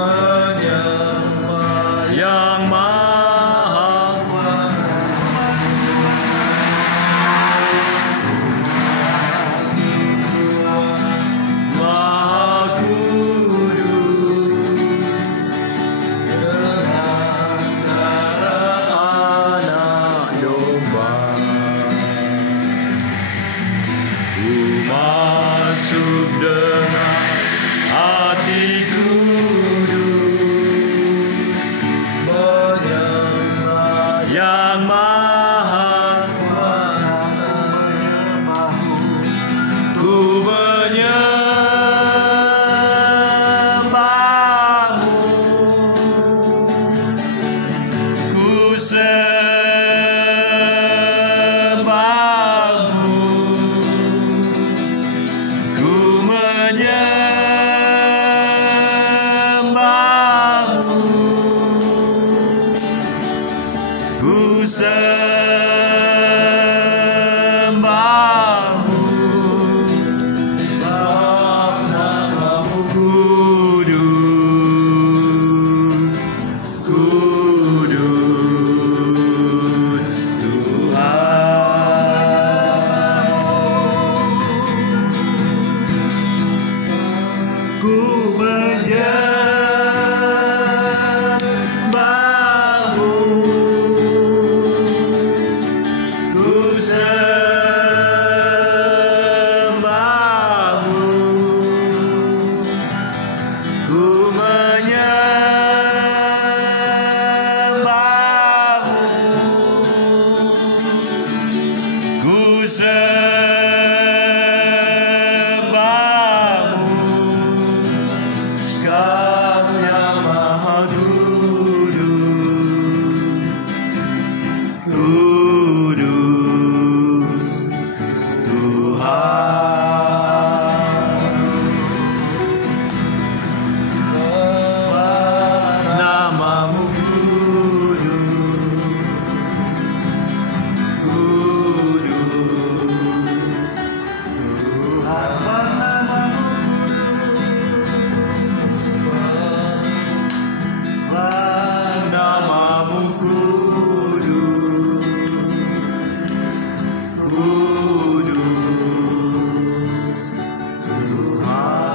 menyembah yang Maha Kuasa. Maha Kudus, dengan darah anak domba, ku masuk dengan hati kudus, menyembah yang Maha Kuasa. Ku menyembahmu, ku sembahmu, ku menyembahmu, ku sembahmu, sebab namamu kudus, kudus Tuhan. Ku menyembahmu, ku sembahmu, ku menyembahmu, ku sembahmu, Kau yang Maha Kudus, kudus Tuhan. Namamu kudus, kudus Tuhan. Namamu kudus, kudus Tuhan.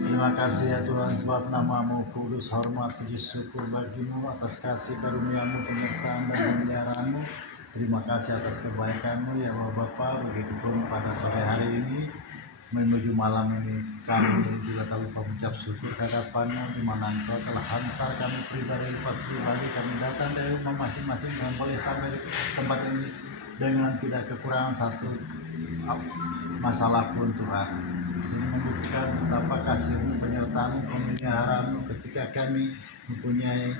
Terima kasih ya Tuhan, sebab namamu kudus, hormat, puji syukur bagimu atas kasih karuniamu, penyertaan dan pemeliharaanmu. Terima kasih atas kebaikanmu ya Allah Bapa. Begitupun pada sore hari ini menuju malam ini kami juga tak lupa mengucap syukur kehadapanmu, di mana Engkau telah hantar kami pribadi kami datang dari rumah masing-masing dengan boleh sampai di tempat ini dengan tidak kekurangan satu masalah pun Tuhan. Sini menunjukkan betapa kasih-Mu, penyertaan-Mu, pemeliharaanmu ketika kami mempunyai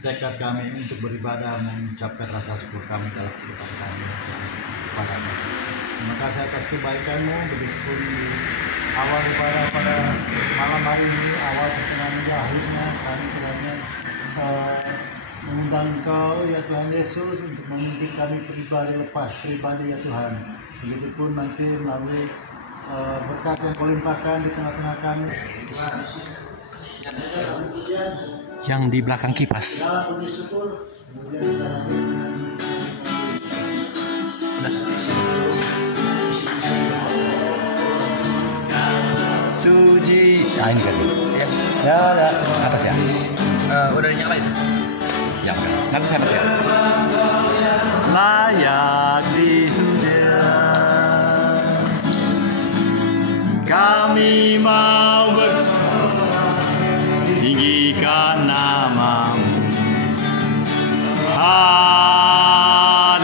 tekad kami untuk beribadah, mengucapkan rasa syukur kami dalam kehidupan kami kepadamu. Terima kasih atas kebaikan-Mu. Begitupun di awal ibadah pada malam hari ini, awal pertengahan akhirnya kami kiranya mengundang Engkau ya Tuhan Yesus untuk memimpin kami pribadi lepas pribadi ya Tuhan. Begitupun nanti melalui berkat yang Kau limpahkan di tengah-tengah kami. Yang di belakang kipas. Ya, puji syukur. Suji. Ah, ini kan. Ya, ada atas ya. Udah dinyalain? Ya, oke. Nanti saya pakai. Layak disembah, kami mau tinggikan namamu. Haleluya.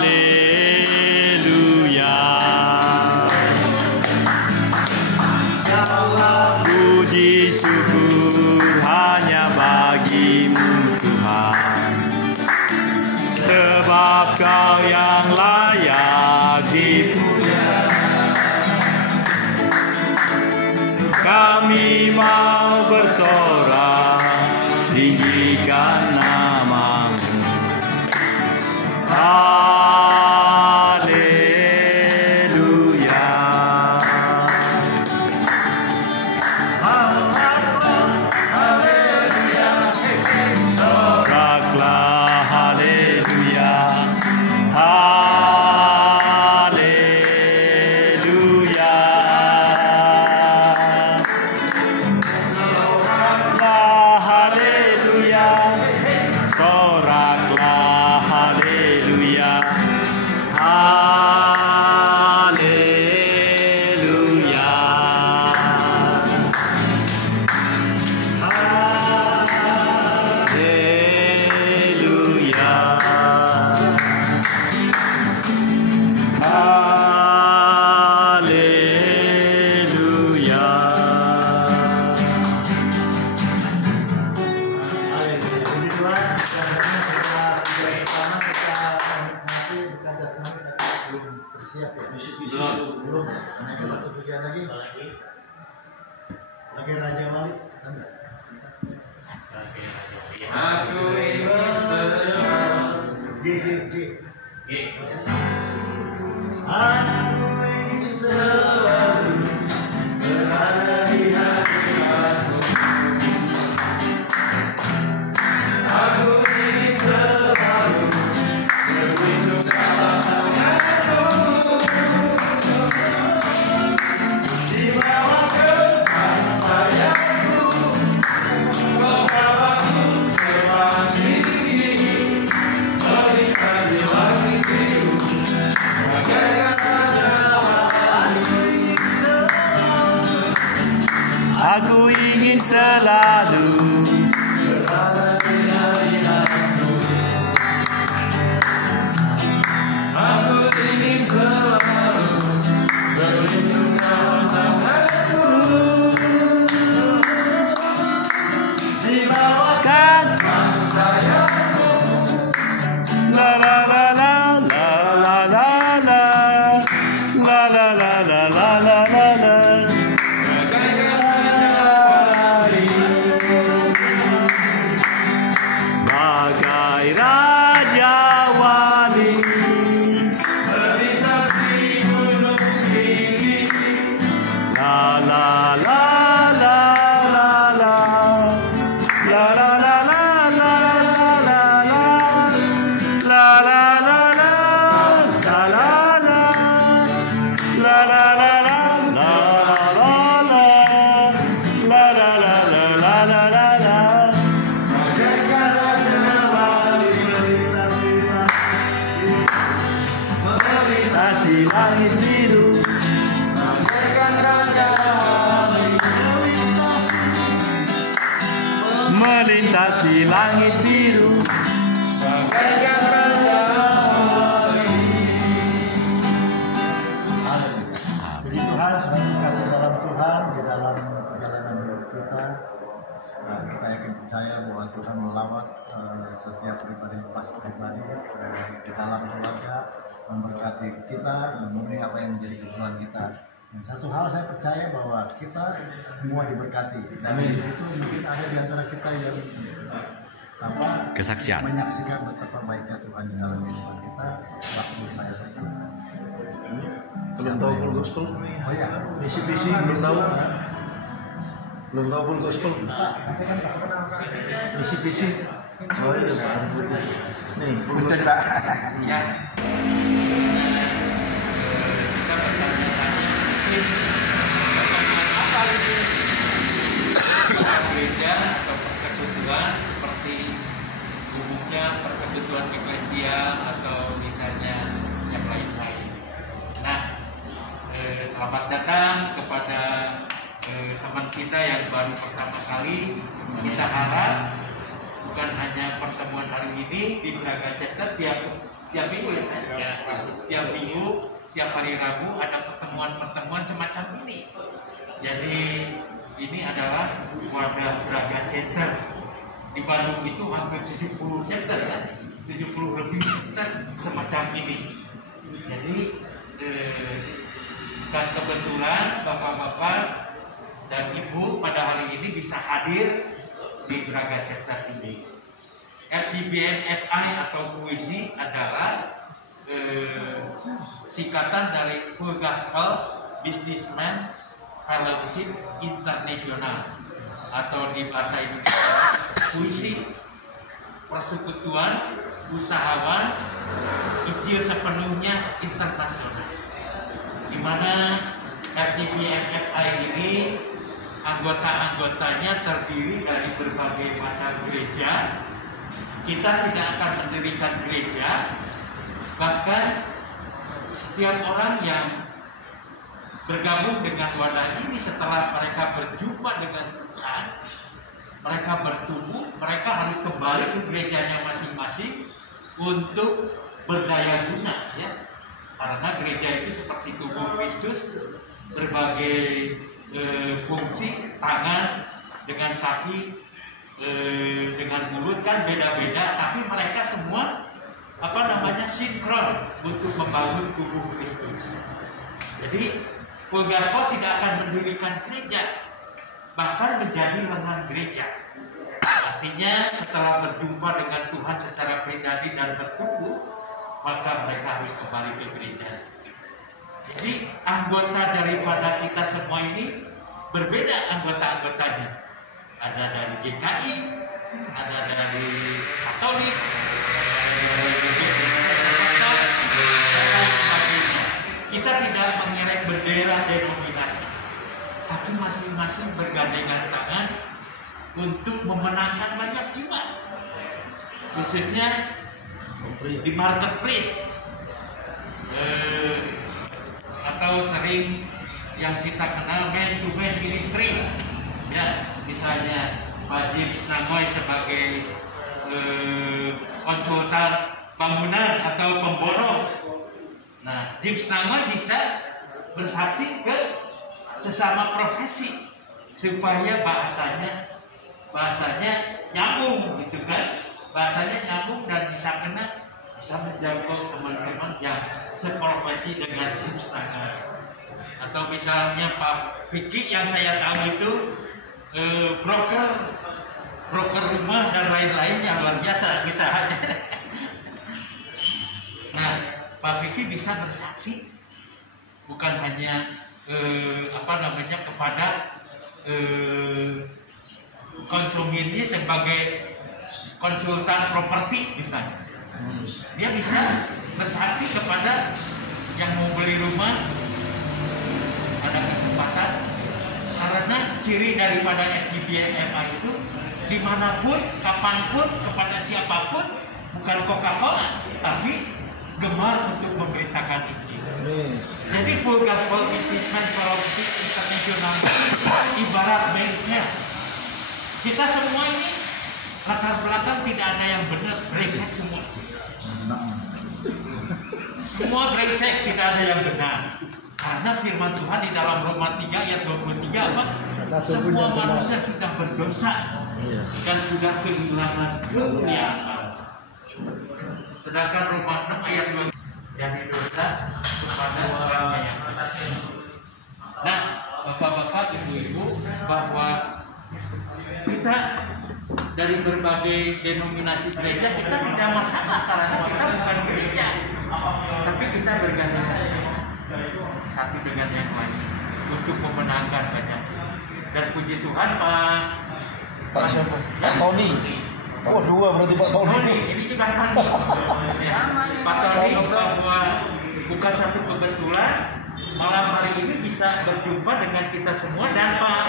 Puji syukur hanya bagimu Tuhan, sebab Kau yang layak dipuja. Kami mau bersorak Belum. Naikkan satu pujian lagi. Lagi Raja Walid. Aku ingin G. Aku ingin selalu berada di hadiratmu. Aku ingin selalu berlindung dalam tanganmu. Di bawah kekasih sayangmu, membawaku terbang tinggi, melintasi langit biru, bagaikan aku ingin selalu berada di hadiratmu. Aku ingin selalu berlindung dalam tanganmu. Di bawah kaki sayangmu. La la la la la la la la la la la la la la la. Bagai Raja Wali melintasi gunung tinggi, la la la la la la la la la la la la la la la la la salala la la la la la la la la la. Melintasi langit biru, bagaikan Raja Wali. Melintasi langit biru, bagaikan Raja Wali. Puji Tuhan, semakin kasih dalam Tuhan di dalam perjalanan hidup kita. Kita yakin percaya bahwa Tuhan melawat setiap pribadi di dalam keluarga, memberkati kita, memenuhi apa yang menjadi kebutuhan kita. Dan satu hal saya percaya bahwa kita semua diberkati. Dan itu mungkin ada di antara kita yang Kesaksian. menyaksikan betapa baiknya Tuhan di dalam kehidupan kita. Waktu saya persilakan. Belum tahu full gospel? Oh ya, Visi-visi belum tahu? Belum tahu full gospel? Pak, sampaikan Pak. Visi-visi? Oh iya, nih full gospel. Ya. Kita bertanya-tanya mungkin pertanyaan apa itu gereja atau persekutuan seperti umumnya persekutuan eklesia atau misalnya yang lain-lain. Nah, selamat datang kepada teman kita yang baru pertama kali. Kita harap bukan hanya pertemuan hari ini di Braga Chapter tiap minggu ya, tiap minggu, tiap hari Rabu ada pertemuan-pertemuan semacam ini. Jadi ini adalah wadah Braga Chapter. Di Bandung itu hampir 70 chapter ya, 70 lebih chapter semacam ini. Jadi dan kebetulan bapak-bapak dan ibu pada hari ini bisa hadir di Braga Chapter ini. FGBM-FI atau puisi adalah singkatan dari Full Gospel Businessman Fellowship International atau di bahasa Indonesia puisi persekutuan usahawan ijil sepenuhnya internasional, di mana FGBM-FI ini anggota-anggotanya terdiri dari berbagai macam gereja. Kita tidak akan mendirikan gereja, bahkan setiap orang yang bergabung dengan wadah ini setelah mereka berjumpa dengan Tuhan, mereka bertumbuh, mereka harus kembali ke gerejanya masing-masing untuk berdaya guna ya. Karena gereja itu seperti tubuh Kristus, berbagai fungsi, tangan dengan kaki, dengan mulut kan beda-beda, tapi mereka semua sinkron untuk membangun tubuh Kristus. Jadi Full gospel tidak akan mendirikan gereja, bahkan menjadi lengan gereja. Artinya setelah berjumpa dengan Tuhan secara pribadi dan bertumbuh, maka mereka harus kembali ke gereja. Jadi anggota daripada kita semua ini berbeda anggota-anggotanya. Ada dari GKI, ada dari Katolik, ada dari dan lain sebagainya. Kita tidak mengerek bendera denominasi, tapi masing-masing bergandengan tangan untuk memenangkan banyak jiwa, khususnya di marketplace, atau sering yang kita kenal man to man ministry, ya, misalnya Pak James Nangoy sebagai konsultan bangunan atau pemborong. Nah, James Nangoy bisa bersaksi ke sesama profesi supaya bahasanya nyambung gitu kan, bahasanya nyambung dan bisa menjangkau teman-teman yang seprofesi dengan James Nangoy. Atau misalnya Pak Vicky yang saya tahu itu broker rumah dan lain-lain yang luar biasa usahanya. Nah, Pak Vicky bisa bersaksi bukan hanya kepada konsumen ini sebagai konsultan properti misalnya. Dia bisa bersaksi kepada yang mau beli rumah pada kesempatan, karena ciri daripada FGBMA itu dimanapun, kapanpun, kepada siapapun, bukan Coca-Cola, tapi gemar untuk memberitakan Injil. Jadi Full Gospel Businessman Fellowship International ibarat banknya. Kita semua ini latar belakang tidak ada yang benar, brengsek semua. Semua brengsek, tidak ada yang benar. Karena firman Tuhan di dalam Roma 3 ayat 23 apa? Semua manusia sudah berdosa dan sudah kehilangan kemuliaan. Sedangkan Roma 6 ayat 2 dari dosa kepada orangnya yang benar. Nah, bapak-bapak, ibu-ibu, bahwa kita dari berbagai denominasi gereja kita tidak masalah karena kita bukan gereja, tapi kita bergandengan satu dengan yang lain untuk memenangkan banyak. Dan puji Tuhan Pak siapa? Pak Tony. Oh, dua berarti Pak Tony. Ini juga Tony. Pak Tony bahwa bukan satu kebetulan malam hari ini bisa berjumpa dengan kita semua dan Pak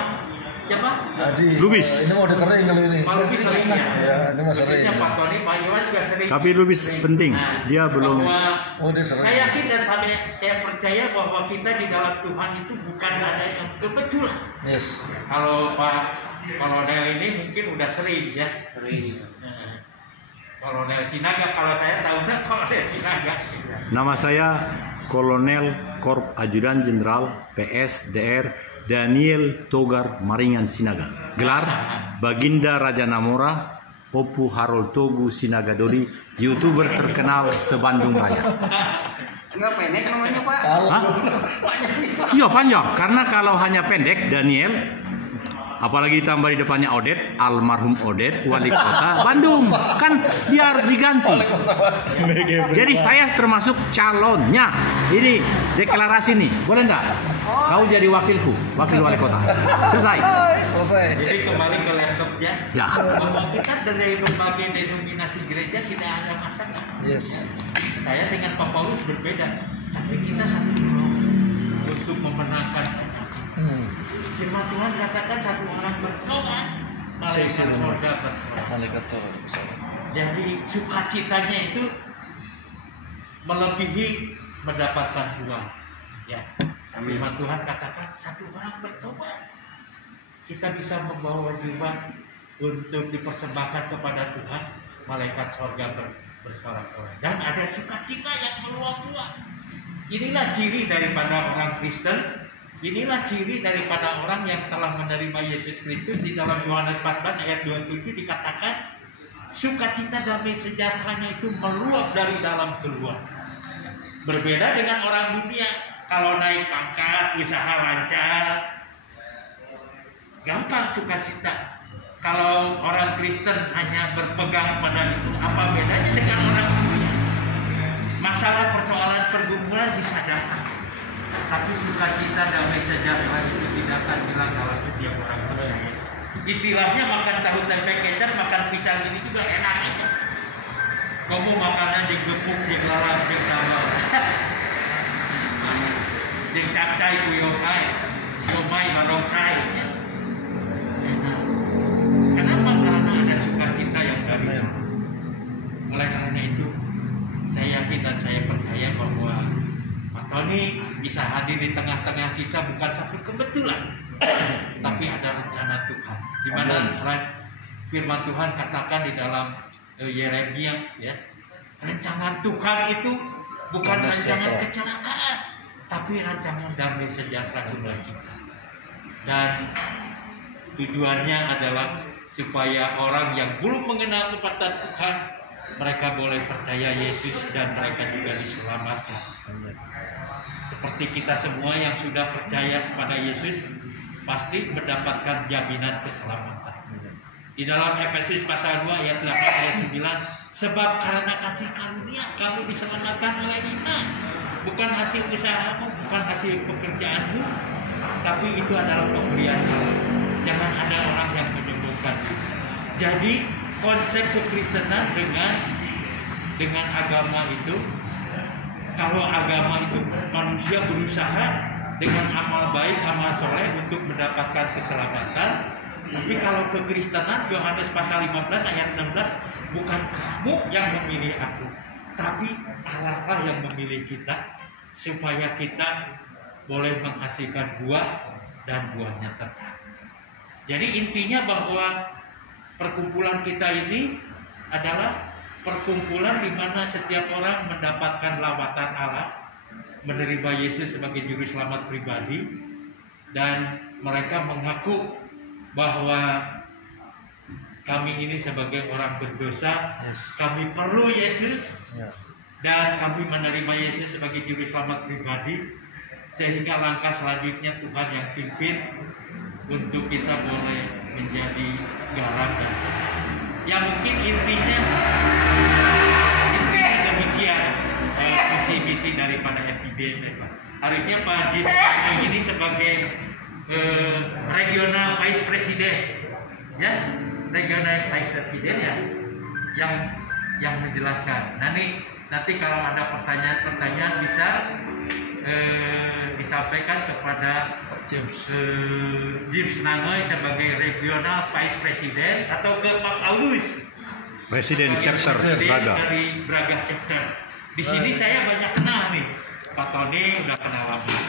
siapa? Adi. Lubis. Ini mau udah sering kali ini. Pak Lubis sering ya. Ya, ini mah sering. Pak Tony, Pak Iwan juga sering. Tapi Lubis penting. Dia belum. Dia sering. Saya yakin dan saya percaya bahwa kita di dalam Tuhan itu bukan ada yang kebetulan. Yes. Kalau Pak Kolonel ini mungkin udah sering ya. Sering. Kolonel Sinaga, kalau saya tahunya Kolonel Sinaga. Nama saya Kolonel Korp Ajudan Jenderal PS DR Daniel Togar Maringan Sinaga. Gelar Baginda Raja Namora Opu Harold Togu Sinaga Dodi, YouTuber terkenal se-Bandung Raya. Enggak pendek namanya Pak. Hah? Iya panjang, karena kalau hanya pendek Daniel, apalagi ditambah di depannya Odet, almarhum Odet, wali kota Bandung, kan dia harus diganti. Jadi saya termasuk calonnya. Ini deklarasi nih, boleh nggak? Kau jadi wakilku, wakil wali kota. Selesai. Jadi kembali ke laptopnya. Ya. Bahwa kita dari berbagai denominasi gereja tidak ada masalah. Yes. Saya dengan Pak Paulus berbeda, tapi kita satu golongan untuk memenangkan banyak. Firman Tuhan katakan satu orang berdoa, malaikat surga bersorak. Malaikat surga. Jadi sukacitanya itu melebihi mendapatkan uang. Ya, firman Tuhan katakan satu orang bertobat, kita bisa membawa jiwa untuk dipersembahkan kepada Tuhan. Malaikat surga bersorak-sorak dan ada sukacita yang meluap-luap. Inilah ciri daripada orang Kristen. Inilah ciri daripada orang yang telah menerima Yesus Kristus. Di dalam Yohanes 14 ayat 27 dikatakan sukacita damai sejahteranya itu meluap dari dalam keluar. Berbeda dengan orang dunia. Kalau naik pangkat, usaha lancar, gampang sukacita. Kalau orang Kristen hanya berpegang pada itu, apa bedanya dengan orang dunia? Masalah persoalan pergumulan bisa datang, tapi sukacita, damai sejahtera itu tidak akan hilang dalam setiap orang percaya. Istilahnya makan tahu tempe kecap, makan pisang ini juga enak aja. Kamu makannya digepuk, digelalang, digsambal, jeng capcay, kuyomai, siomay, barongsai. Kenapa? Karena ada sukacita yang dari Allah. Oleh karena itu, saya yakin dan saya percaya bahwa Pak Tony bisa hadir di tengah-tengah kita bukan satu kebetulan, tapi ada rencana Tuhan. Di mana firman Tuhan katakan di dalam Yeremia, ya, rancangan Tuhan itu bukan rancangan kecelakaan, tapi rancangan damai sejahtera untuk kita. Dan tujuannya adalah supaya orang yang belum mengenal kepada Tuhan, mereka boleh percaya Yesus dan mereka juga diselamatkan. Seperti kita semua yang sudah percaya kepada Yesus, pasti mendapatkan jaminan keselamatan. Di dalam Efesus pasal 2 ayat 8 ayat 9, sebab karena kasih karunia kamu diselamatkan oleh iman, bukan hasil usahamu, bukan hasil pekerjaanmu, tapi itu adalah pemberian Allah. Jangan ada orang yang menyombongkan. Jadi konsep kekristenan dengan agama itu, kalau agama itu manusia berusaha dengan amal baik, amal soleh untuk mendapatkan keselamatan. Tapi kalau kekristenan, Yohanes pasal 15 ayat 16, bukan kamu yang memilih aku, tapi Allah yang memilih kita supaya kita boleh menghasilkan buah dan buahnya tetap. Jadi intinya bahwa perkumpulan kita ini adalah perkumpulan di mana setiap orang mendapatkan lawatan Allah, menerima Yesus sebagai juru selamat pribadi, dan mereka mengaku bahwa kami ini sebagai orang berdosa, kami perlu Yesus, dan kami menerima Yesus sebagai juru selamat pribadi, sehingga langkah selanjutnya Tuhan yang pimpin untuk kita boleh menjadi garam. Ya mungkin intinya demikian visi-misi daripada FIB. Harusnya Pak Jis ini sebagai regional vice president, ya, regional vice president, ya, yang menjelaskan. Nanti kalau ada pertanyaan bisa disampaikan kepada James Nangoy sebagai regional vice president, atau ke Pak Paulus, Presiden chapter Braga, dari Braga chapter. Di sini saya banyak kenal nih, Pak Tony udah kenal lama,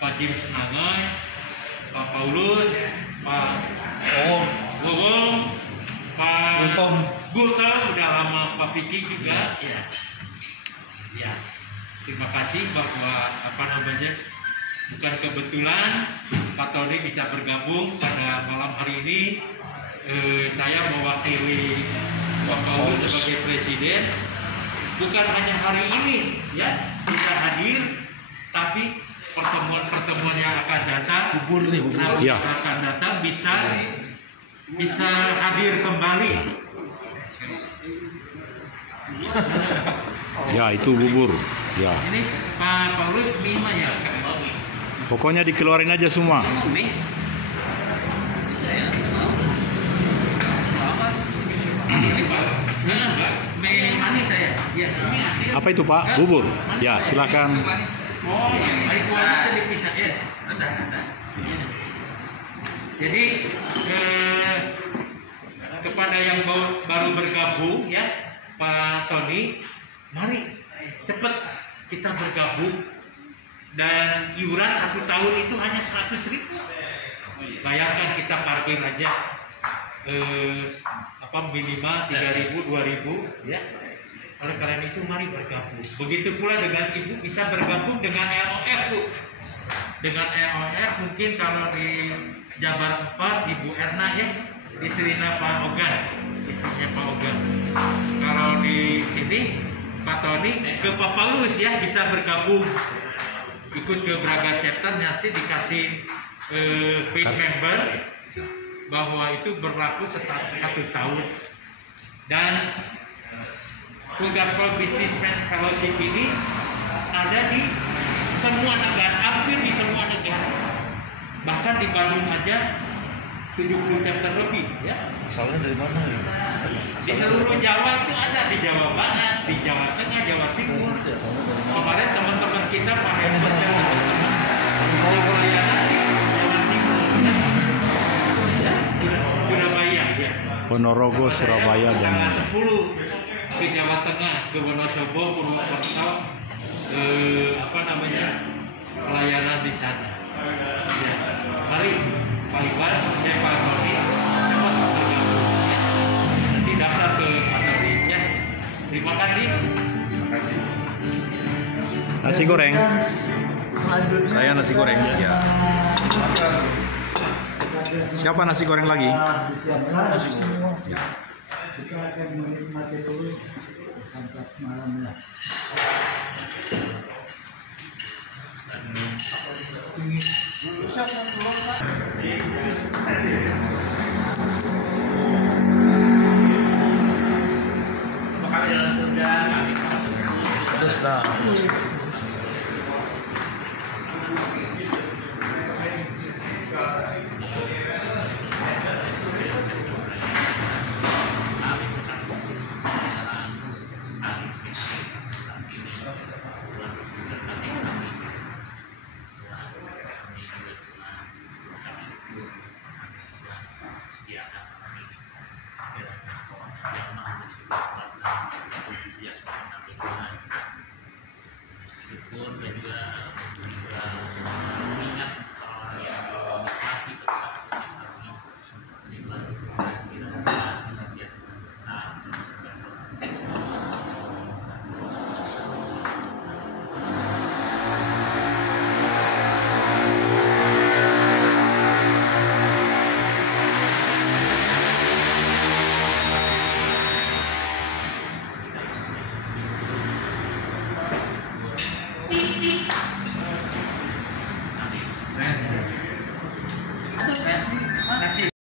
Pak James Nangoy, Pak Paulus, Pak Wowong, Pak Gultom udah lama, Pak Vicky juga, ya. Terima kasih bahwa bukan kebetulan Pak Tony bisa bergabung pada malam hari ini. Saya mewakili Pak Paulus sebagai presiden. Bukan hanya hari ini, ya, bisa hadir, tapi pertemuan-pertemuan yang akan datang, ya, akan datang bisa hadir kembali. Ya, itu bubur. Ya. Ini Pak Paulus lima ya. Pokoknya dikeluarin aja semua. Manis saya. Ya. Apa itu Pak? Bubur. Ya, silakan. Oh, hari kuahnya tadi dipisah ya. Ada. Jadi kepada yang baru bergabung, ya, Pak Tony, mari cepat kita bergabung, dan iuran 1 tahun itu hanya 100.000. Bayangkan kita parkir aja minimal 3.000, 2.000, ya. Oleh karena itu mari bergabung. Begitu pula dengan Ibu bisa bergabung dengan LOF, Bu. Dengan LOF mungkin kalau di Jabar 4 Ibu Erna, ya, istrinya Pak Ogan, istrinya Pak Ogan. Kalau di sini Pak Tony ke Pak Paulus, ya, bisa bergabung. ikut ke Braga Chapter nanti dikasih quick member bahwa itu berlaku 1 tahun. Dan Full Gospel Businessman Fellowship ini ada di semua negara, hampir di semua negara. Bahkan di Bandung aja 70 chapter lebih ya. Asalnya dari mana ya? Di seluruh Jawa itu ada, di Jawa Barat, di Jawa Tengah, Jawa Timur. Kemarin teman-teman kita pakai teman-teman pelayanan di Jawa Timur, ya. Surabaya ya. Ponorogo, Surabaya dan tanggal 10 ke Jawa Tengah, ke Wonosobo, Purwokerto, pelayanan di sana. Ya. Mari Pak Iwan, Pak Tony, cepat bergabung. Ya. Nanti daftar ke Pak Tony. Ya. Terima kasih. nasi goreng. Saya nasi goreng. Ya. Siapa nasi goreng lagi? Kita akan menikmati dulu santap malamnya. Sudah.